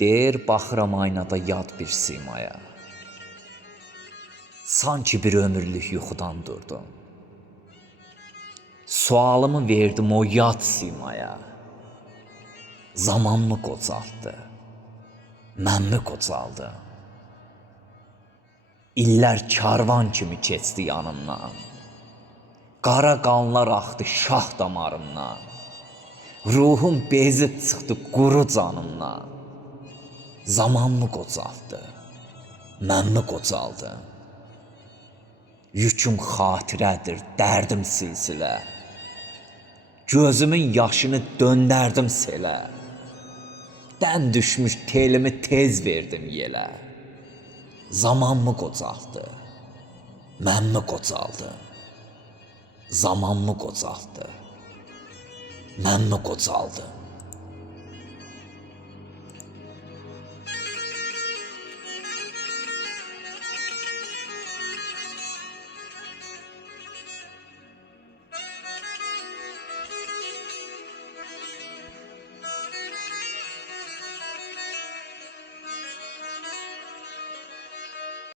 Deyir baxıram aynada yad bir simaya. Sanki bir ömürlük yuxudan durdum. Sualımı verdim o yad simaya. Zaman mı qocaltdı? Mən mi qocaldım? İllər karvan kimi keçdi yanımdan. Qara qanlar axdı şah damarımdan. Ruhum bezib çıxdı quru canımdan. Zaman mı qocaltdı? Mən mi qocaldım? Yüküm xatirədir, dərdim silsilə. Gözümün yaşını döndərdim selə. Dən düşmüş telimi tez verdim yelə. Zaman mı qocaltdı? Mən mi qocaldım? Zaman mı qocaltdı? Mən mi qocaldım?